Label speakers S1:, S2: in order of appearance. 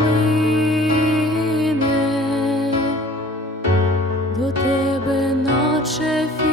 S1: полине, до тебе ноче.